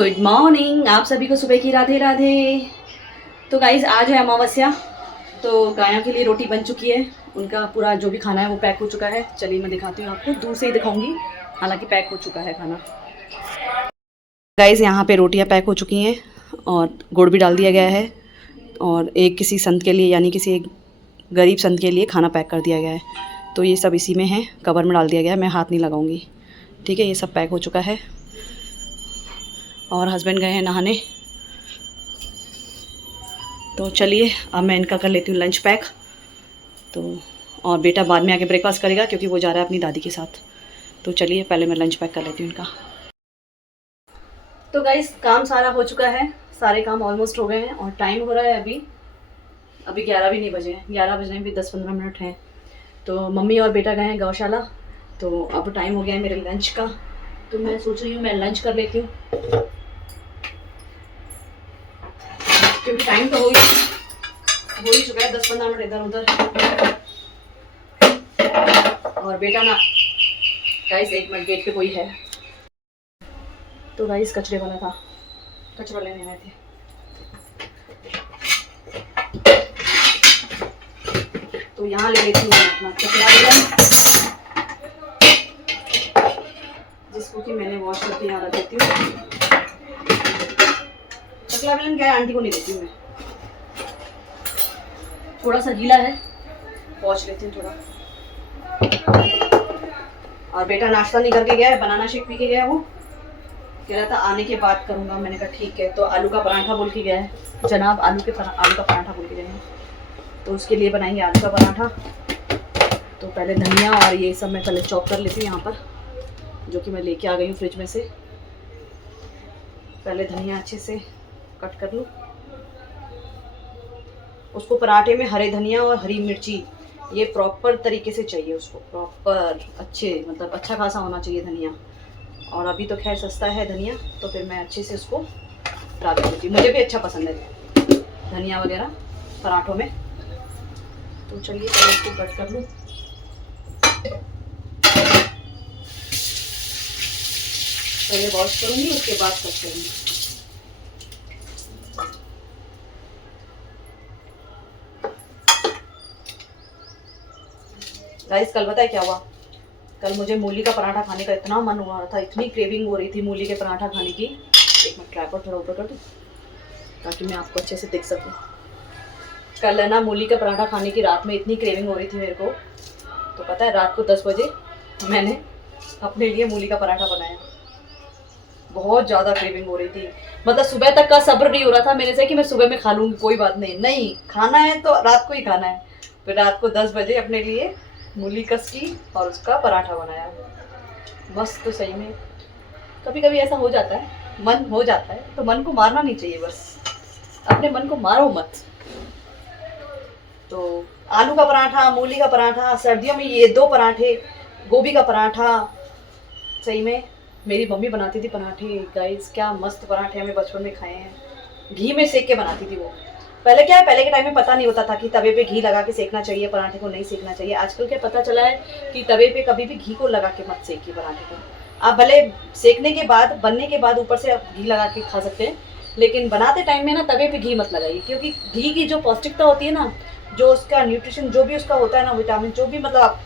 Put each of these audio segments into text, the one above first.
Good morning, आप सभी को सुबह की राधे राधे। तो गाइज आज है अमावस्या, तो गायों के लिए रोटी बन चुकी है। उनका पूरा जो भी खाना है वो पैक हो चुका है। चलिए मैं दिखाती हूँ आपको, दूर से ही दिखाऊंगी, हालांकि पैक हो चुका है खाना। गाइज यहाँ पे रोटियाँ पैक हो चुकी हैं और गुड़ भी डाल दिया गया है। और एक किसी संत के लिए, यानी किसी एक गरीब संत के लिए खाना पैक कर दिया गया है। तो ये सब इसी में है, कवर में डाल दिया गया है, मैं हाथ नहीं लगाऊंगी। ठीक है, ये सब पैक हो चुका है। और हस्बैंड गए हैं नहाने। तो चलिए अब मैं इनका कर लेती हूँ लंच पैक। तो और बेटा बाद में आके ब्रेकफास्ट करेगा क्योंकि वो जा रहा है अपनी दादी के साथ। तो चलिए पहले मैं लंच पैक कर लेती हूँ इनका। तो गाइस काम सारा हो चुका है, सारे काम ऑलमोस्ट हो गए हैं और टाइम हो रहा है अभी 11 भी नहीं बजे हैं, 11 बजने में भी 10-15 मिनट हैं। तो मम्मी और बेटा गए हैं गौशाला। तो अब टाइम हो गया है मेरे लंच का। तो मैं सोच रही हूँ मैं लंच कर लेती हूँ क्योंकि टाइम तो हो ही चुका है, 10-15 मिनट इधर उधर। और बेटा ना गाइस, एक मिनट, गेट पे कोई है। तो गाइस कचरे वाला था, कचरा लेने आए थे। तो यहाँ ले लेती हूँ मैं अपना कचरा बेलन, जिसको कि मैंने वॉश करके यहाँ रख देती हूँ। कचरा बेलन क्या है, आंटी को नहीं देती हूँ मैं, थोड़ा सा गीला है, वॉश लेती हूँ थोड़ा। और बेटा नाश्ता नहीं करके गया है, बनाना शेक पी के गया। वो कह रहा था आने के बाद करूँगा। मैंने कहा ठीक है। तो आलू का पराठा बोल के गया है जनाब, आलू का पराठा बोल के गए हैं। तो उसके लिए बनाएंगे आलू का पराठा। तो पहले धनिया और ये सब मैं पहले चॉप कर लेती हूँ यहाँ पर, जो कि मैं लेके आ गई हूँ फ्रिज में से। पहले धनिया अच्छे से कट कर लूँ। उसको पराठे में हरे धनिया और हरी मिर्ची ये प्रॉपर तरीके से चाहिए, उसको प्रॉपर अच्छे, मतलब अच्छा खासा होना चाहिए धनिया। और अभी तो खैर सस्ता है धनिया, तो फिर मैं अच्छे से उसको डाल देती हूँ। मुझे भी अच्छा पसंद है धनिया वगैरह पराठों में। तो चलिए पहले इसको कट कर लूँ। पहले वॉश करूँगी, उसके बाद कट करूँगी। गाइस कल पता है क्या हुआ, कल मुझे मूली का पराठा खाने का इतना मन हुआ था, इतनी क्रेविंग हो रही थी मूली के पराठा खाने की। एक मिनट ट्राइपॉड थोड़ा ऊपर कर दूँ ताकि मैं आपको अच्छे से देख सकूँ। कल है ना मूली का पराठा खाने की रात में इतनी क्रेविंग हो रही थी मेरे को। तो पता है रात को 10 बजे मैंने अपने लिए मूली का पराठा बनाया। बहुत ज़्यादा क्रेविंग हो रही थी, मतलब सुबह तक का सब्र नहीं हो रहा था मेरे से कि मैं सुबह में खा लूँगी, कोई बात नहीं खाना है तो रात को ही खाना है। फिर रात को 10 बजे अपने लिए मूली कस की और उसका पराठा बनाया। मस्त। तो सही में कभी कभी ऐसा हो जाता है, मन हो जाता है, तो मन को मारना नहीं चाहिए, बस अपने मन को मारो मत। तो आलू का पराठा, मूली का पराठा, सर्दियों में ये 2 पराठे, गोभी का पराठा। सही में मेरी मम्मी बनाती थी पराठे गाइस, क्या मस्त पराठे हमें बचपन में खाए हैं। घी में सेक के बनाती थी वो। पहले क्या है, पहले के टाइम में पता नहीं होता था कि तवे पे घी लगा के सेकना चाहिए पराठे को, नहीं सेकना चाहिए। आजकल क्या पता चला है कि तवे पे कभी भी घी को लगा के मत सेकिए पराठे को। आप भले सेकने के बाद, बनने के बाद ऊपर से आप घी लगा के खा सकते हैं, लेकिन बनाते टाइम में ना तवे पे घी मत लगाइए, क्योंकि घी की जो पौष्टिकता होती है ना, जो उसका न्यूट्रिशन जो भी उसका होता है ना, विटामिन जो भी, मतलब आप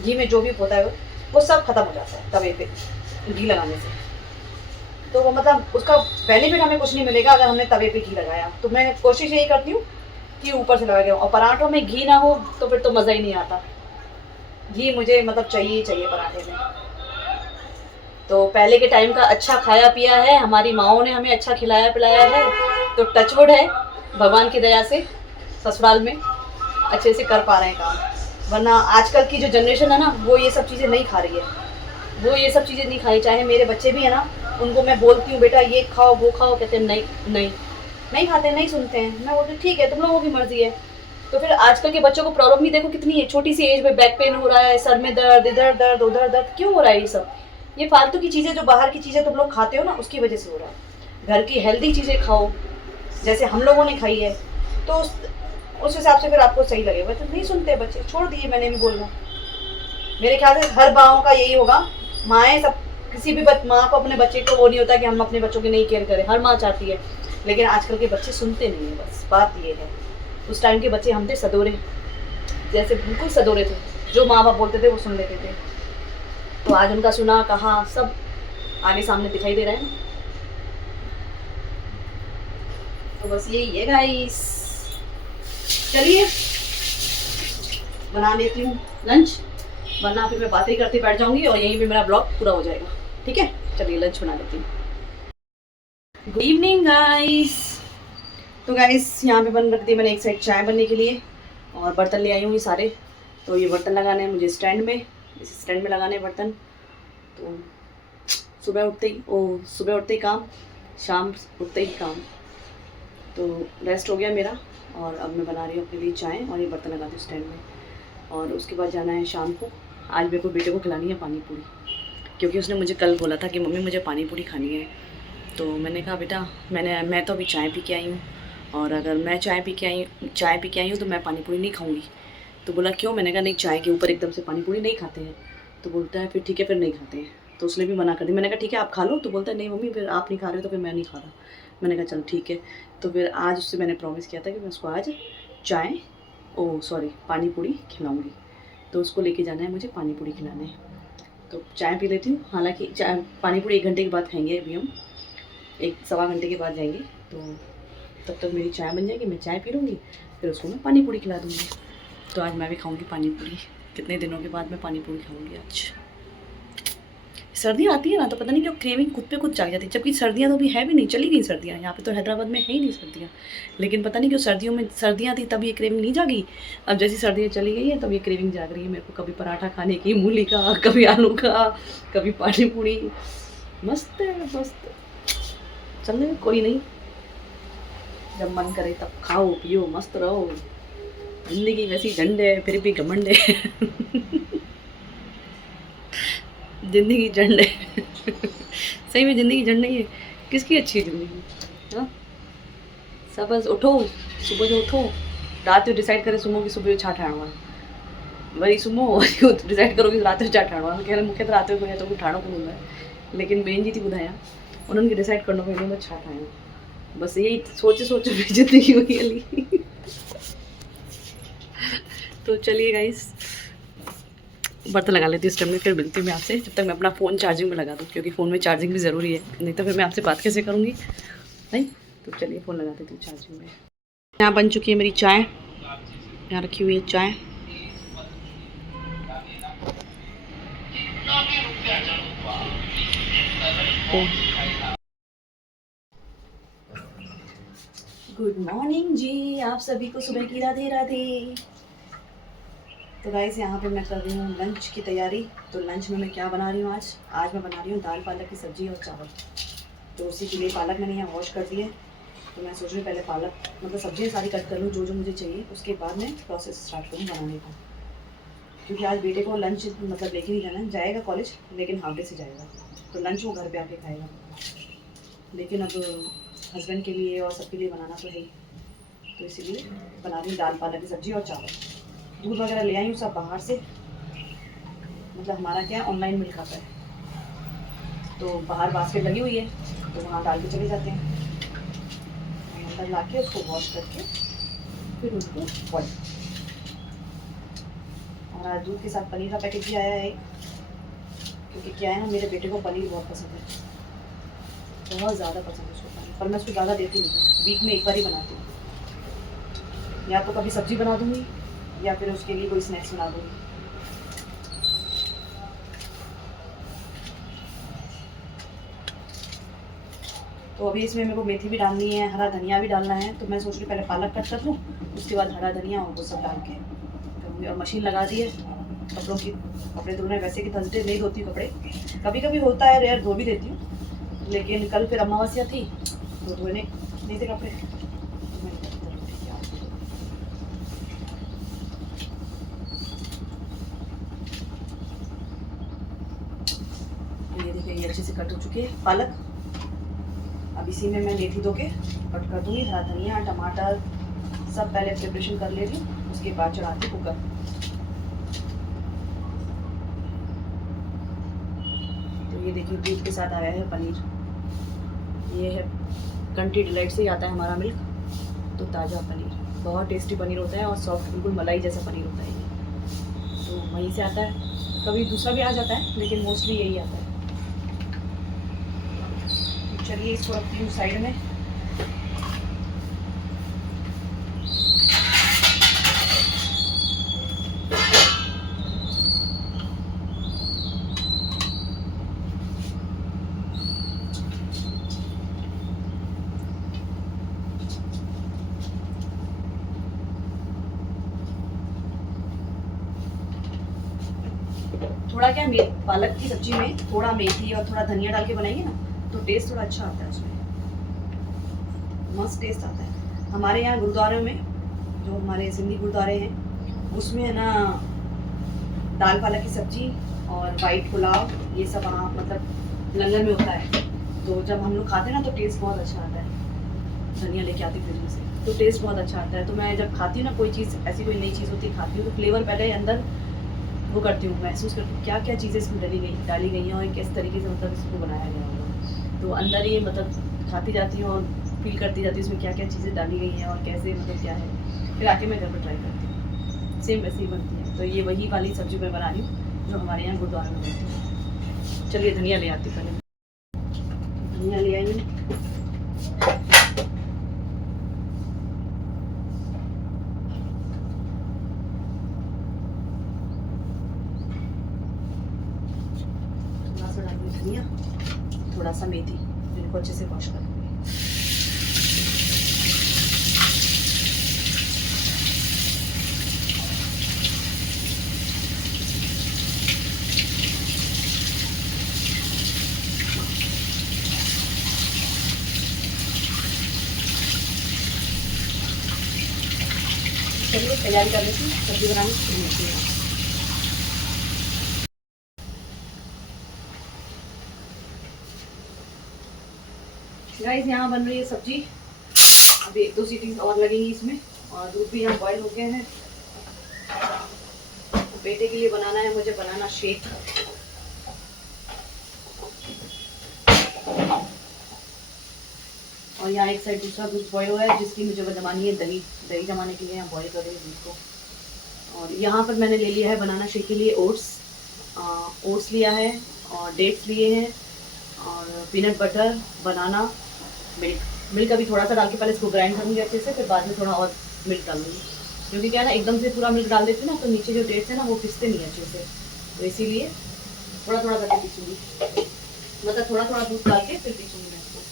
घी में जो भी होता है वो सब खत्म हो जाता है तवे पे घी लगाने से। तो वो मतलब उसका बेनिफिट हमें कुछ नहीं मिलेगा अगर हमने तवे पे घी लगाया। तो मैं कोशिश यही करती हूँ कि ऊपर से लगा के, और पराठों में घी ना हो तो फिर तो मज़ा ही नहीं आता। घी मुझे मतलब चाहिए ही चाहिए पराठे में। तो पहले के टाइम का अच्छा खाया पिया है, हमारी माँओं ने हमें अच्छा खिलाया पिलाया है, तो टचवुड है भगवान की दया से ससुराल में अच्छे से कर पा रहे हैं काम। वरना आजकल की जो जनरेशन है ना, वो ये सब चीज़ें नहीं खा रही है, वो ये सब चीज़ें नहीं खाई। चाहे मेरे बच्चे भी है ना, उनको मैं बोलती हूँ बेटा ये खाओ वो खाओ, कहते हैं नहीं खाते, नहीं सुनते हैं। मैं बोलती ठीक है, तुम लोगों की मर्जी है। तो फिर आजकल के बच्चों को प्रॉब्लम भी देखो कितनी है, छोटी सी एज में बैक पेन हो रहा है, सर में दर्द, इधर दर्द उधर दर्द, क्यों हो रहा है ये सब? ये फालतू की चीज़ें, जो बाहर की चीज़ें तुम लोग खाते हो ना, उसकी वजह से हो रहा है। घर की हेल्दी चीज़ें खाओ जैसे हम लोगों ने खाई है, तो उस हिसाब से फिर आपको सही लगेगा। तो नहीं सुनते बच्चे, छोड़ दिए मैंने भी बोलना। मेरे ख्याल से हर माँओं का यही होगा, माएँ सब किसी भी माँ को अपने बच्चे को वो नहीं होता कि हम अपने बच्चों की नहीं केयर करें, हर माँ चाहती है, लेकिन आजकल के बच्चे सुनते नहीं हैं। बस बात ये है, उस टाइम के बच्चे हम थे सदोरे, जैसे बिल्कुल सदोरे थे, जो माँ बाप बोलते थे वो सुन लेते थे। तो आज उनका सुना कहा सब आगे सामने दिखाई दे रहा है ना। तो बस यही है गाइस, चलिए बना लेती हूँ लंच, वरना फिर मैं बातें ही करती बैठ जाऊंगी और यहीं पे मेरा ब्लॉग पूरा हो जाएगा। ठीक है, चलिए लंच बना लेती हूँ। Good evening guys. तो गाइस यहाँ पे बन रख दी मैंने एक साइड चाय बनने के लिए, और बर्तन ले आई हूँ ये सारे। तो ये बर्तन लगाने हैं मुझे स्टैंड में, इस स्टैंड में लगाने हैं बर्तन। तो सुबह उठते ही काम, शाम उठते ही काम। तो रेस्ट हो गया मेरा, और अब मैं बना रही हूँ अपने लिए चाय और ये बर्तन लगाती हूँ स्टैंड में। और उसके बाद जाना है शाम को, आज मेरे को बेटे को खिलानी है पानी पूरी, क्योंकि उसने मुझे कल बोला था कि मम्मी मुझे पानी पूरी खानी है। तो मैंने कहा बेटा मैं तो अभी चाय पी के आई हूँ, और अगर मैं चाय पी के आई हूँ तो मैं पानी पूरी नहीं खाऊंगी। तो बोला क्यों? मैंने कहा नहीं, चाय के ऊपर एकदम से पानी पूरी नहीं खाते हैं। तो बोलता है फिर ठीक है, फिर नहीं खाते हैं। तो उसने भी मना कर दी। मैंने कहा ठीक है आप खा लो। तो बोलता है नहीं मम्मी, फिर आप नहीं खा रहे हो तो फिर मैं नहीं खा रहा। मैंने कहा चलो ठीक है। तो फिर आज उससे मैंने प्रॉमिस किया था कि मैं उसको आज पानी पूरी खिलाऊँगी। तो उसको लेके जाना है मुझे पानी पूरी खिलाने। तो चाय पी लेती हूँ, हालांकि चाय पानी पूरी 1 घंटे के बाद खाएंगे, अभी हम 1-1.25 घंटे के बाद जाएंगे। तो तब तक मेरी चाय बन जाएगी, मैं चाय पी लूँगी, फिर उसको मैं पानी पूरी खिला दूँगी। तो आज मैं भी खाऊँगी पानी पूरी, कितने दिनों के बाद मैं पानी पूरी खाऊँगी आज। सर्दियाँ आती है ना तो पता नहीं क्यों क्रेविंग खुद पे खुद जाग जाती है, जबकि सर्दियाँ तो अभी है भी नहीं, चली गई सर्दियाँ, यहाँ पे तो हैदराबाद में है ही नहीं सर्दियाँ। लेकिन पता नहीं क्यों सर्दियाँ थी तब ये क्रेविंग नहीं जागी, अब जैसी सर्दियाँ चली गई है तब ये क्रेविंग जाग रही है मेरे को। कभी पराठा खाने की मूली का, कभी आलू का, कभी पानी पूरी। मस्त है, मस्त चलने में कोई नहीं, जब मन करे तब खाओ पियो मस्त रहो। जिंदगी वैसी झंड है फिर भी घमंड है। जिंदगी झंड है। सही में जिंदगी झंड नहीं है, किसकी अच्छी है जिंदगी? हाँ, सब बस उठो, सुबह जो उठो, रात को डिसाइड करे सुबह की सुबह छा ठाणवा वरी सुबह डिसाइड करो कि रात जो छा ठाणवा कह मूंखे तो रात जो कोई तो ठाणो कोन हूंदो आहे, लेकिन बहन जी थी ॿुधायां उन्हनि खे डिसाइड करिणो पवंदो मां छा ठाहियां। बस यही सोच जिंदगी हुई हली। तो चलिए गाइस, बर्तन लगा लेती हूँ इस टाइम में, फिर मिलती हूँ मैं आपसे। जब तक मैं अपना फ़ोन चार्जिंग में लगा दूँ, क्योंकि फ़ोन में चार्जिंग भी ज़रूरी है, नहीं तो फिर मैं आपसे बात कैसे करूँगी। नहीं तो चलिए फ़ोन लगा देती हूँ चार्जिंग में। यहाँ बन चुकी है मेरी चाय, यहाँ रखी हुई है चाय। गुड मॉर्निंग जी, आप सभी को सुबह की राधे राधे। तो गाइस यहाँ पे मैं कर रही हूँ लंच की तैयारी। तो लंच में मैं क्या बना रही हूँ आज मैं बना रही हूँ दाल पालक की सब्ज़ी और चावल। तो उसी के लिए पालक मैंने यहाँ वॉश कर दिया। तो मैं सोच रही हूँ पहले पालक मतलब सब्जियाँ सारी कट कर लूँ जो मुझे चाहिए, उसके बाद मैं प्रोसेस स्टार्ट करूँ बनाने का। क्योंकि आज बेटे को लंच मतलब लेके नहीं जाना है, जाएगा कॉलेज लेकिन हाफ डे से जाएगा, तो लंच वो घर पे आके खाएगा। लेकिन अब हस्बैंड के लिए और सबके लिए बनाना तो है ही, तो इसीलिए बना रही हूँ दाल पालक की सब्ज़ी और चावल। दूध वगैरह ले आई हूँ सब बाहर से, मतलब हमारा क्या है ऑनलाइन मिल खाता है, तो बाहर बास्केट लगी हुई है तो वहाँ डाल के चले जाते हैं। अंदर ला के उसको वॉश करके फिर उसको बॉइल। और आज दूध के साथ पनीर का पैकेट भी आया है, क्योंकि क्या है ना मेरे बेटे को पनीर बहुत पसंद है, बहुत ज़्यादा पसंद है उसको पनीर, पर मैं उसको ज़्यादा देती नहीं, वीक में एक बार ही बनाती हूँ। या तो कभी सब्ज़ी बना दूँगी या फिर उसके लिए कोई स्नैक्स बना दूँगी। तो अभी इसमें मेरे को मेथी भी डालनी है, हरा धनिया भी डालना है। तो मैं सोच रही पहले पालक कट कर लूँ, उसके बाद हरा धनिया और वो सब डाल के करूँगी। और मशीन लगा दी है कपड़ों की, कपड़े धोने। वैसे कि थर्सडे नहीं धोती कपड़े, कभी कभी होता है रेयर, धो भी देती हूँ, लेकिन कल फिर अमावस्या थी तो धोने नहीं थे कपड़े। ये देखिए ये अच्छे से कट हो चुकी है पालक। अब इसी में मैं मेथी धो के कट कर दूँगी, हरा धनिया टमाटर सब पहले प्रिपरेशन कर ले रही हूँ, उसके बाद चढ़ाती कुकर। तो ये देखिए दूध के साथ आया है पनीर। ये है कंट्री डिलाइट से आता है हमारा मिल्क, तो ताज़ा पनीर, बहुत टेस्टी पनीर होता है और सॉफ्ट, बिल्कुल मलाई जैसा पनीर होता है ये। तो वहीं से आता है, कभी दूसरा भी आ जाता है लेकिन मोस्टली यही आता है। तो चलिए इसको रखती हूँ साइड में। थोड़ा क्या पालक की सब्जी में थोड़ा मेथी और थोड़ा धनिया डाल के बनाएंगे ना, तो टेस्ट थोड़ा अच्छा आता है उसमें, मस्त टेस्ट आता है। हमारे यहाँ गुरुद्वारे में, जो हमारे सिंधी गुरुद्वारे हैं, उसमें है ना दाल पालक की सब्जी और वाइट पुलाव, ये सब वहाँ मतलब लंगर में होता है। तो जब हम लोग खाते हैं ना तो टेस्ट बहुत अच्छा आता है। धनिया लेके आती फ्रिज में से, तो टेस्ट बहुत अच्छा आता है। तो मैं जब खाती हूँ ना कोई चीज़, ऐसी कोई नई चीज़ होती है खाती हूँ, तो फ्लेवर पहले अंदर वो करती हूँ, महसूस करती हूँ क्या क्या चीज़ें इसमें डाली गई हैं और किस तरीके से मतलब इसको बनाया गया होगा। तो अंदर ही मतलब खाती जाती हूँ और फील करती जाती हूँ इसमें क्या क्या चीज़ें डाली गई हैं और कैसे मतलब क्या है। फिर आके मैं घर पर ट्राई करती हूँ, सेम वैसे ही बनती है। तो ये वही वाली सब्ज़ी मैं बना रही हूँ जो हमारे यहाँ गुरुद्वारा में बनती है। चलिए धनिया ले आती हूँ, पहले धनिया ले आई हूँ। धनिया, थोड़ा सा मेथी, इनको अच्छे से वॉश कर लूँगी। चलिए तैयारी कर लेती हूँ, सब्जी बनानी शुरू होती है। गाइस यहाँ बन रही है सब्जी, अभी 1-2 सीटी और लगेंगी इसमें, और दूध भी यहाँ बॉईल हो गए हैं। बेटे के लिए बनाना है मुझे बनाना शेक। और यहाँ एक साइड दूसरा दूध बॉईल हो रहा है, जिसकी मुझे जमानी है दही। दही जमाने के लिए यहाँ बॉईल कर रही है दूध को। और यहाँ पर मैंने ले लिया है बनाना शेक के लिए ओट्स लिया है, और डेट्स लिए हैं, और पीनट बटर, बनाना, मिल्क अभी थोड़ा सा डाल के पहले इसको ग्राइंड करूँगी अच्छे से, फिर बाद में थोड़ा और मिल्क डालूंगी। क्योंकि क्या है ना, एकदम से पूरा मिल्क डाल देती ना तो नीचे जो डेट्स है ना वो पिसते नहीं अच्छे से, तो इसीलिए थोड़ा थोड़ा करके पीसूँगी, मतलब थोड़ा थोड़ा दूध डाल के फिर पीसूँगी मैं इसको।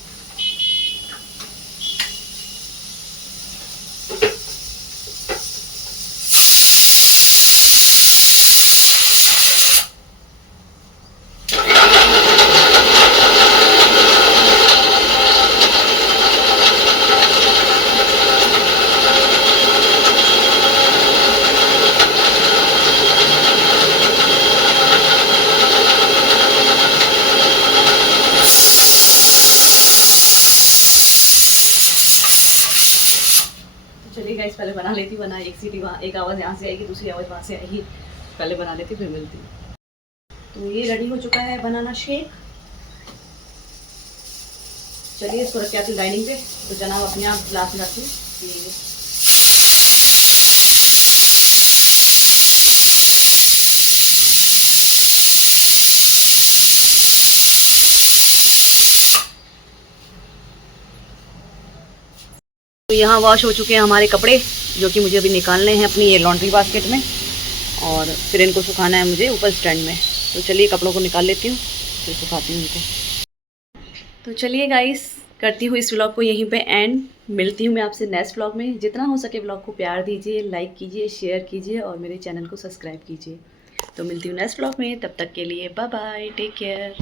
चलिए गाइस पहले बना लेती, बना एक सीटी वहाँ, एक आवाज़ यहाँ से आएगी, दूसरी आवाज़ वहाँ से आएगी, पहले बना लेती फिर मिलती। तो ये रेडी हो चुका है बनाना शेक। चलिए इसको रख के आती डाइनिंग पे, तो जनाब अपने आप गिलास में रखती पिएंगे। तो यहाँ वॉश हो चुके हैं हमारे कपड़े, जो कि मुझे अभी निकालने हैं अपनी ये लॉन्ड्री बास्केट में, और फिर इनको सुखाना है मुझे ऊपर स्टैंड में। तो चलिए कपड़ों को निकाल लेती हूँ, फिर सुखाती हूँ इनको। तो चलिए गाइस करती हूँ इस व्लॉग को यहीं पे एंड। मिलती हूँ मैं आपसे नेक्स्ट व्लॉग में। जितना हो सके व्लॉग को प्यार दीजिए, लाइक कीजिए, शेयर कीजिए और मेरे चैनल को सब्सक्राइब कीजिए। तो मिलती हूँ नेक्स्ट व्लॉग में, तब तक के लिए बाय बाय, टेक केयर।